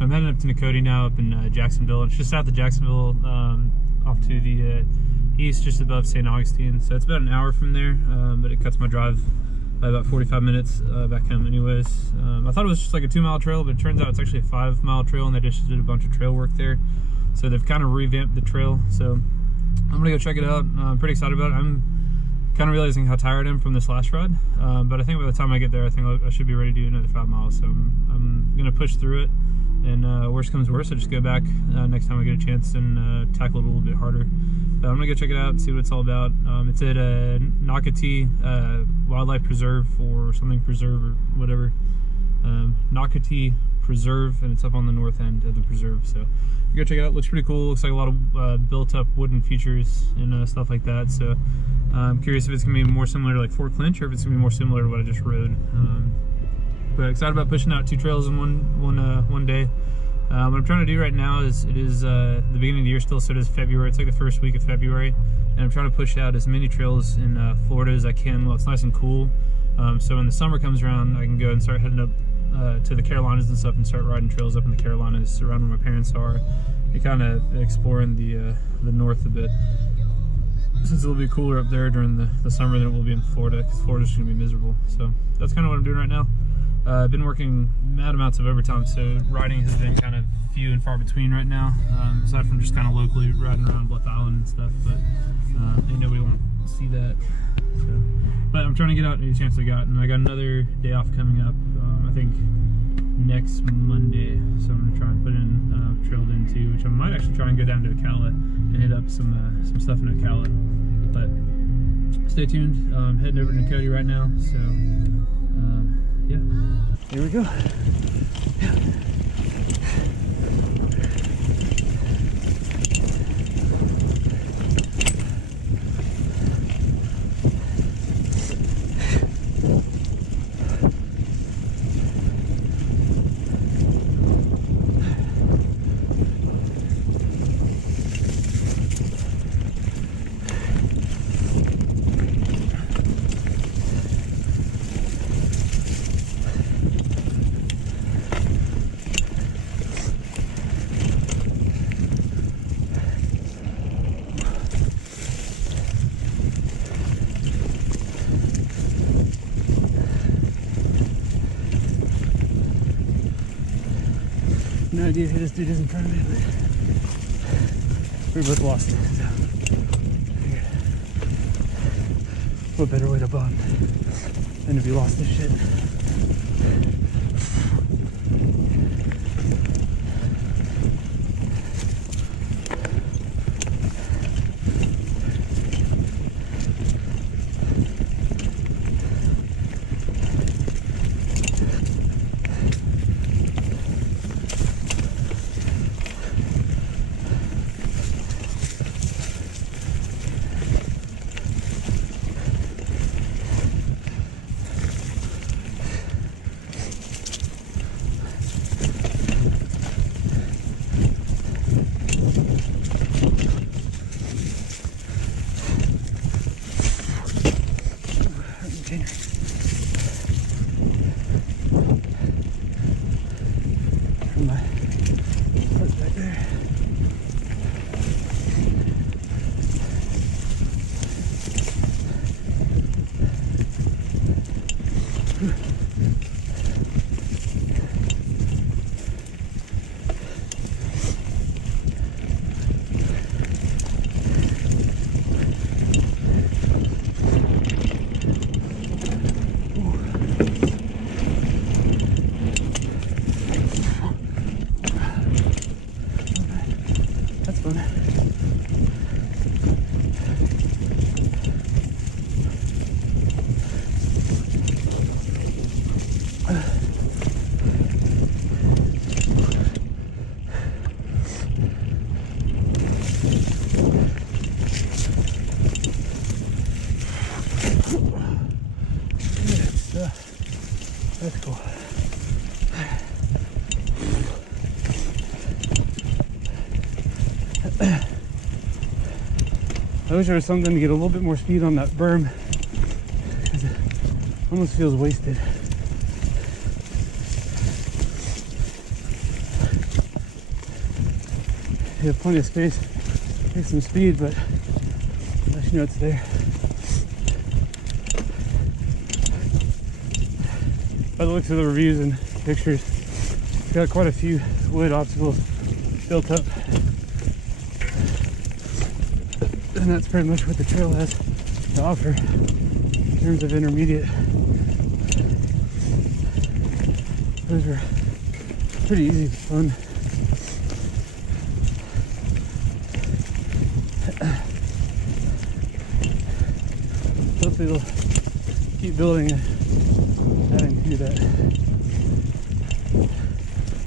I'm heading up to Nocatee now, up in Jacksonville. It's just south of Jacksonville, off to the east, just above St. Augustine. So it's about an hour from there, but it cuts my drive by about 45 minutes back home anyways. I thought it was just like a 2-mile trail, but it turns out it's actually a 5-mile trail, and they just did a bunch of trail work there. So they've kind of revamped the trail. So I'm gonna go check it out. I'm pretty excited about it. I'm kind of realizing how tired I am from this last ride, but I think by the time I get there, I think I should be ready to do another 5 miles. So I'm gonna push through it, and worst comes worst, I just go back next time I get a chance and tackle it a little bit harder. But I'm gonna go check it out and see what it's all about. It's at Nocatee Wildlife Preserve or something preserve or whatever. Nocatee Preserve, and it's up on the north end of the preserve. So go check it out. Looks pretty cool. Looks like a lot of built-up wooden features and stuff like that. So I'm curious if it's gonna be more similar to like Fort Clinch, or if it's gonna be more similar to what I just rode. But excited about pushing out 2 trails in one day. What I'm trying to do right now is, it is the beginning of the year still, so it is February. It's like the first week of February, and I'm trying to push out as many trails in Florida as I can while it's nice and cool. So when the summer comes around, I can go and start heading up to the Carolinas and stuff, and start riding trails up in the Carolinas around where my parents are, and kind of exploring the north a bit, since it'll be cooler up there during the summer than it will be in Florida, because Florida's going to be miserable. So that's kind of what I'm doing right now. I've been working mad amounts of overtime, so riding has been kind of few and far between right now, aside from just kind of locally riding around Bluff Island and stuff, but ain't nobody won't see that. So, but I'm trying to get out any chance I got, and I got another day off coming up, I think next Monday, so I'm going to try and put in Trailed In too, which I might actually try and go down to Ocala and hit up some stuff in Ocala. But stay tuned. I'm heading over to Nocatee right now, so yeah, here we go. No idea who this dude is in front of me, but we're both lost. So, what better way to bond than to be lost as shit? That's cool. I wish there was something to get a little bit more speed on that berm, because it almost feels wasted. You have plenty of space, take some speed, but unless you know it's there. By the looks of the reviews and pictures, it's got quite a few wood obstacles built up. And that's pretty much what the trail has to offer in terms of intermediate. Those were pretty easy, fun. Hopefully they'll keep building and having to do that.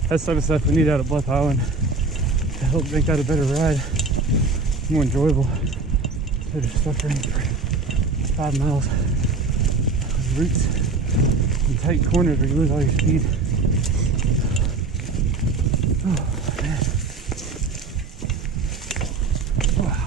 That's the type of stuff we need out at Bluff Island to help make that a better ride, more enjoyable. Instead of suffering for 5 miles of roots and tight corners where you lose all your speed. Oh man. Wow.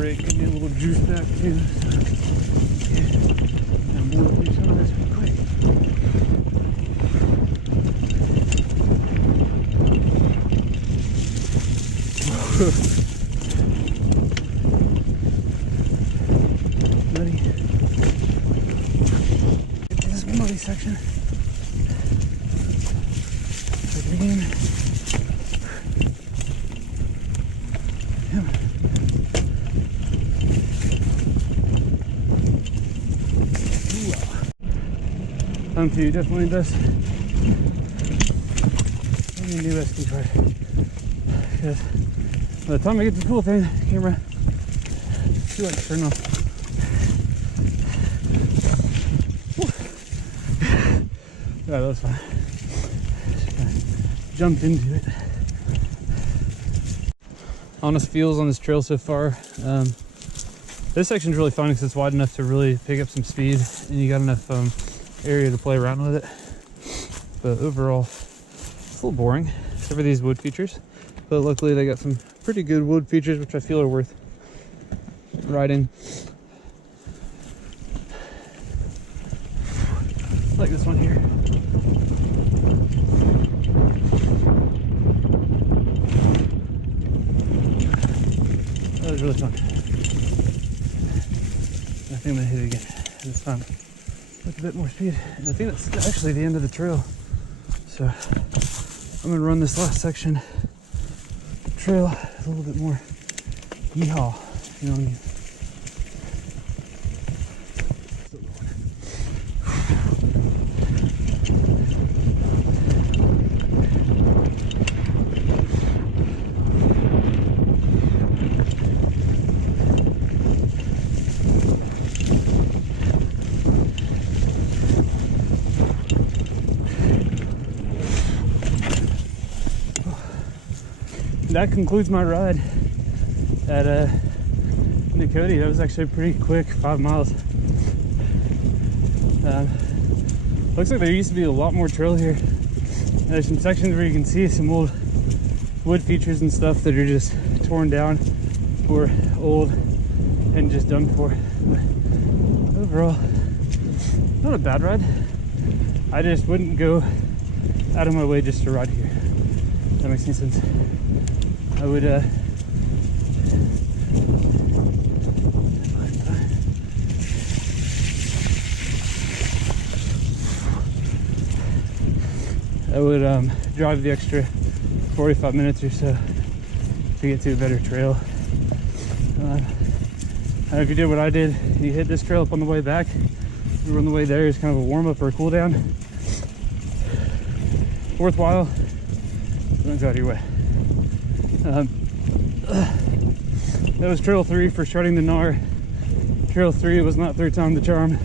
Give me a little juice back too. So, yeah, I'm going to do some of this pretty quick. Muddy. Get to this muddy section. Again. Yeah. Time to definitely invest in a new SD card, because by the time I get to the cool thing, the camera is too late to turn off. Yeah, that was fun. Just kind of jumped into it. Honest feels on this trail so far. This section's really fun because it's wide enough to really pick up some speed, and you got enough area to play around with it. But overall, it's a little boring, except for these wood features. But luckily they got some pretty good wood features, which I feel are worth riding. Like this one here. That was really fun. I think I'm gonna hit it again this time with a bit more speed. And I think that's actually the end of the trail. So I'm gonna run this last section of the trail with a little bit more yeehaw, you know what I mean? That concludes my ride at Nocatee. That was actually pretty quick, 5 miles. Looks like there used to be a lot more trail here. There's some sections where you can see some old wood features and stuff that are just torn down or old and just done for. But overall, not a bad ride. I just wouldn't go out of my way just to ride here. If that makes any sense. I would drive the extra 45 minutes or so to get to a better trail. And if you did what I did, you hit this trail up on the way back, you run the way there is kind of a warm-up or a cool down. Worthwhile, don't go out of your way. That was trail 3 for starting the Gnar. Trail 3 was not third time the charm,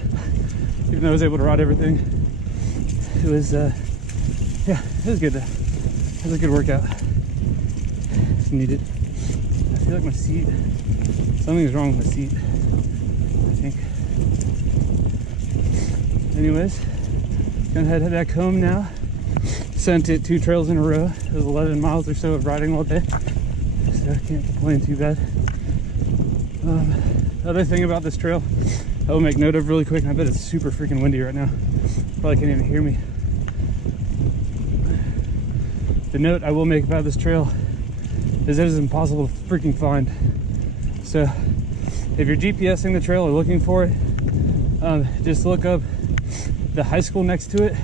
even though I was able to ride everything. It was yeah, it was good. It was a good workout. It's needed, I feel like my seat, something's wrong with my seat, I think. Anyways, gonna head back home now. Sent it 2 trails in a row. It was 11 miles or so of riding all day, so I can't complain too bad. The other thing about this trail I will make note of really quick, and I bet it's super freaking windy right now. Probably can't even hear me. The note I will make about this trail is it is impossible to freaking find. So if you're GPSing the trail or looking for it, just look up the high school next to it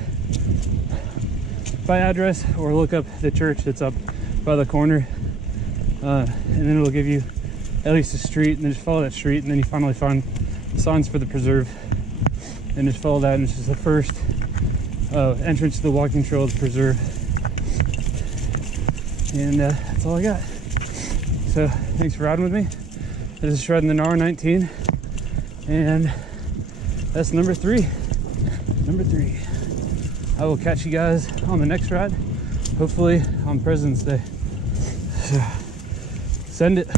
by address, or look up the church that's up by the corner, and then it'll give you at least a street, and then just follow that street, and then you finally find signs for the preserve, and just follow that, and it's just the first entrance to the walking trail of the preserve. And that's all I got. So thanks for riding with me. This is shredding the Gnar 19, and that's number 3. I will catch you guys on the next ride, hopefully on President's Day. So send it.